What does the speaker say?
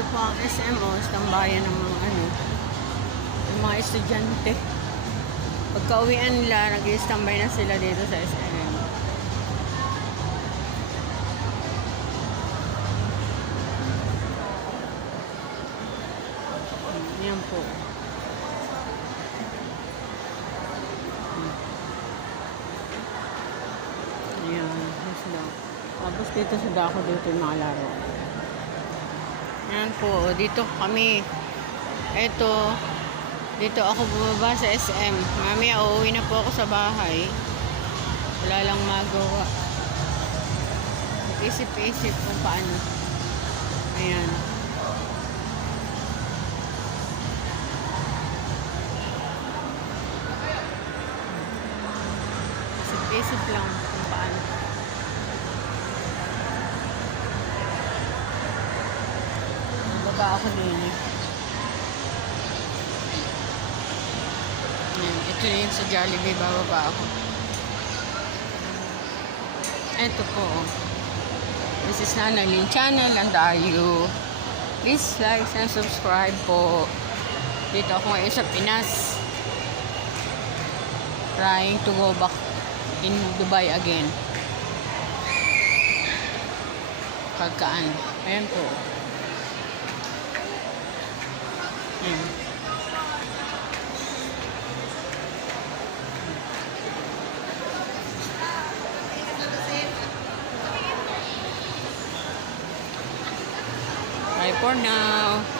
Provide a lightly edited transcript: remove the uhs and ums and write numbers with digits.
Ito po ang SMO, tambayan ng mga ng mga estudyante. Pagka-uwian nila, nag-i-standby na sila dito sa SM. Yan po. Ayan, yes daw. Tapos dito sa dako, dito yung mga laro. Ayan po, dito kami. Eto, dito ako bumaba sa SM. Mamaya uuwi na po ako sa bahay. Wala lang magawa. Isip-isip kung paano. Ayan. Isip-isip lang kung paano. Baba ako din eh. Ito yung sa Jollibee, bababa ako. Ito po. This is Nanay Lynn Channel and you. Please like and subscribe po. Dito ako ngayon sa Pinas. Trying to go back in Dubai again. Pagkaan. Ayan po. Ayan. Bye for now.